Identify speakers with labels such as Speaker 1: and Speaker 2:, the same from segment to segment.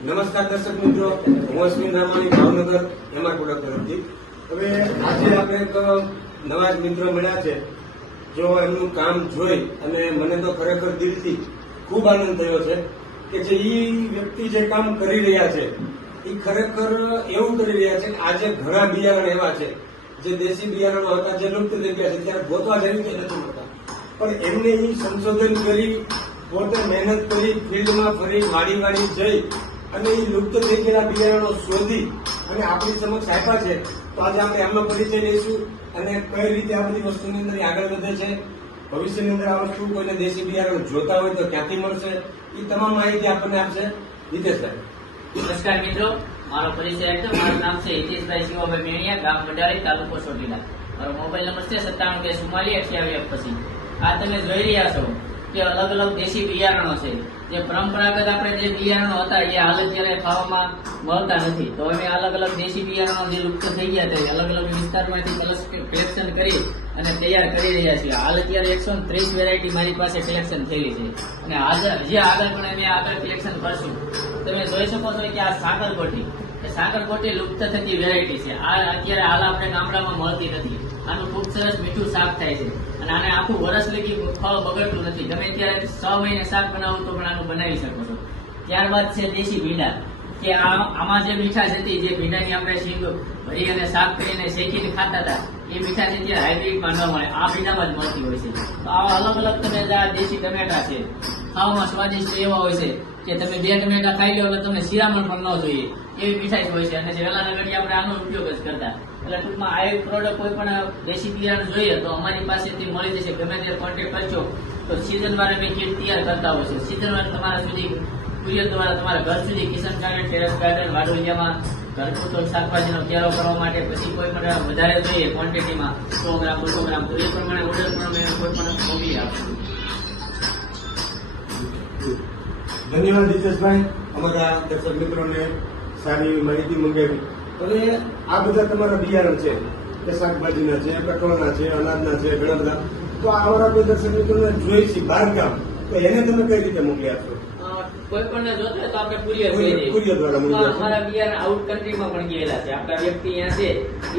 Speaker 1: નમસ્કાર દર્શક મિત્રો, હું અશ્વિન રામાણી, ભાવનગર, એમઆર પ્રોડક્ટ તરફથી. હવે આજે આપણે એક નવા જ મિત્રો મળ્યા છે. જો એમનું કામ જોઈ અને મને તો ખરેખર દિલથી ખૂબ આનંદ થયો છે કે જે એ વ્યક્તિ જે કામ કરી રહ્યા છે એ ખરેખર એવું કરી રહ્યા છે કે આજે ઘણા બિયારણ એવા છે, જે દેશી બિયારણો હતા, જે લુપ્ત થઈ ગયા છે, ત્યારે ગોતવા જેવી કે નથી મળતા. પણ એમને એ સંશોધન કરી, પોતે મહેનત કરી, ફિલ્ડમાં ફરી વાડી વાડી જઈ અને એ લુપ્ત થઈ ગયેલા બિયારણો શોધી અને આપણી સમક્ષ આપ્યા છે. તો આજે આપણે એમનો પરિચય લઈશું અને કઈ રીતે આ બધી વસ્તુની અંદર આગળ વધે છે. ભવિષ્યની અંદર આ વસ્તુ કોઈને દેશી બિયારણ જોતા હોય તો ક્યાંથી મળશે એ તમામ માહિતી આપણને આપશે હિતેશભાઈ
Speaker 2: નમસ્કાર મિત્રો, મારો પરિચય છે મારું નામ છે હિતેશભાઈ શિવાભાઈ મેણિયા, ગામ મંડાળી તાલુકો ચોટીલા મારો મોબાઈલ નંબર છે સત્તાણું બે ચુમ્માલી અઠ્યાવીસ પછી આ તમે જોઈ રહ્યા છો. કે અલગ અલગ દેશી બિયારણો છે. જે પરંપરાગત આપણે જે બિયારણો હતા, એ હાલ અત્યારે ખાવામાં મળતા નથી. તો અમે અલગ અલગ દેશી બિયારણો જે લુપ્ત થઈ ગયા છે અલગ અલગ વિસ્તારમાંથી કલેક્શન કરી અને તૈયાર કરી રહ્યા છીએ. હાલ અત્યારે એકસો ત્રીસ વેરાયટી મારી પાસે કલેક્શન થયેલી છે. અને આજે જે આગળ પણ અમે આગળ કલેક્શન કરશું. તમે જોઈ શકો છો કે આ સાકરકોટી એ સાકરકોટી લુપ્ત થતી વેરાયટી છે. આ અત્યારે હાલ આપણે ગામડામાં મળતી નથી. આનું ખૂબ સરસ મીઠું શાક થાય છે. અને આને આખું વરસ લગી ફળ બગડતું નથી. ગમે ત્યારે છ મહિને શાક બનાવું તો પણ આનું બનાવી શકો છો. ત્યારબાદ છે દેશી ભીંડા. કે આમાં જે મીઠાશ હતી જે ભીંડાની આપણે શીંગ ભરી અને શાક કરીને શેકીને ખાતા હતા, એ મીઠાશ અત્યારે હાઇબ્રિડમાં ન મળે. આ ભીંડામાં જ મળતી હોય છે. તો આવા અલગ અલગ તમે દેશી ટમેટા છે ખાવામાં સ્વાદિષ્ટ એવા હોય છે કે તમે બે ટમેટા ખાઈ લો એટલે તમને શિરામણ પણ ન જોઈએ. એવી મીઠાઈ હોય છે. અને વેલાના ઘડી આપણે આનો ઉપયોગ જ કરતા. એટલે ટૂંકમાં આ એક પ્રોડક્ટ કોઈ પણ રેસીપી જોઈએ તો અમારી પાસેથી મળી જશે. ગમે તે કોન્ટેક્ટ કરજો. તો સીઝન વારે મેં કીટ તૈયાર કરતા હોય છે. સીઝન વારે તમારા સુધી કુરિયર દ્વારા તમારા ઘર સુધી કિશન ગાર્ડન ટેરેસ ગાર્ડન વાડોલિયામાં ઘરપૂરતો શાકભાજીનો કેરો કરવા માટે પછી કોઈ પણ વધારે જોઈએ ક્વોન્ટિટીમાં સો ગ્રામ, બસો ગ્રામ, તો એ પ્રમાણે ઓર્ડર અમે કોઈ પણ મોકલી આપશું.
Speaker 1: ધન્યવાદ દિતેશભાઈ અમારા દર્શક મિત્રોને સારી માહિતી મંગાવી. અને આ બધા તમારા બિયારણ છે. કે શાકભાજીના છે કઠોળના છે અનાજના છે ઘણા બધા. તો આ અમારા કોઈ દર્શક મિત્રોને જોઈ છે બહાર ગામ તો એને તમે કઈ રીતે મોકલી
Speaker 2: અ, કોઈ પણ જોતો તો આપણે કુરિયર. અમારા બિયારણ આઉટ કન્ટ્રીમાં પણ ગયેલા છે. આપણા વ્યક્તિ અહીંયા છે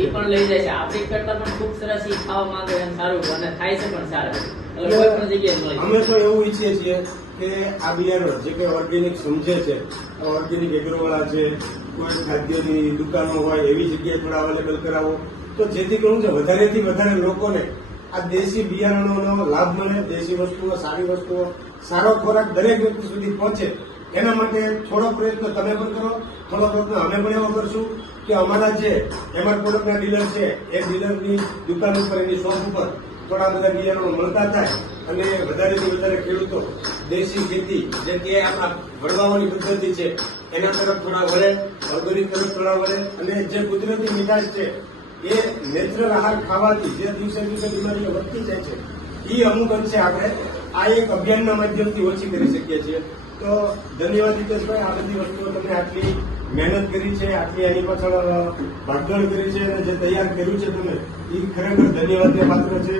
Speaker 2: એ પણ લઈ જાય છે. આપણી કરતા પણ ખૂબ સરસ ઈ ખાવા માંગે અને સારું અને થાય છે પણ સારું. પણ
Speaker 1: અમે તો એવું ઈચ્છીએ છીએ કે આ બિયારણ જે કઈ ઓર્ગેનિક સમજે છે ઓર્ગેનિક એગ્રોવાળા છે કોઈ ખાદ્યની દુકાનો હોય એવી જગ્યાએ થોડા અવેલેબલ કરાવો. તો જેથી કરું છે વધારેથી વધારે લોકોને આ દેશી બિયારણોનો લાભ મળે દેશી વસ્તુઓ સારી વસ્તુઓ સારો ખોરાક દરેક વ્યક્તિ સુધી પહોંચે, એના માટે થોડો પ્રયત્ન તમે પણ કરો, થોડો પ્રયત્ન અમે પણ એવો કરશું કે અમારા જે એમઆર પ્રોડક્ટના ડીલર છે, એ ડીલરની દુકાન ઉપર, એની શોપ ઉપર થોડા બધા બિયારણો મળતા થાય અને વધારેથી વધારે ખેડૂતો દેશી ખેતી જે કે આપણા વળવાની પદ્ધતિ છે, એના તરફ થોડા વળે ઓર્ગેનિક તરફ થોડા વળે અને જે કુદરતી મીઠાશ છે, એ નેચરલ આહાર ખાવાથી જે દિવસે દિવસે બીમારીઓ વધતી જાય છે એ અમુક અંશે આપણે આ એક અભિયાનના માધ્યમથી ઓછી કરી શકીએ છીએ. તો ધન્યવાદ હિતેશભાઈ, આ બધી વસ્તુઓ તમે આટલી મહેનત કરી છે, આટલી એની પાછળ ભાગદોડ કરી છે અને જે તૈયાર કર્યું છે તમે, એ ખરેખર ધન્યવાદને પાત્ર છે.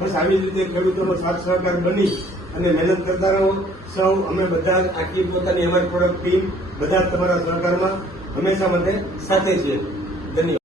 Speaker 1: બસ આવી જ રીતે ખેડૂતોનો સાથ સહકાર બની અને મહેનત કરતા રહો. સૌ, અમે બધા આખી પોતાની અમારી પ્રોડક્ટ ટીમ બધા તમારા સહકારમાં હંમેશા માટે સાથે છીએ. ધન્યવાદ.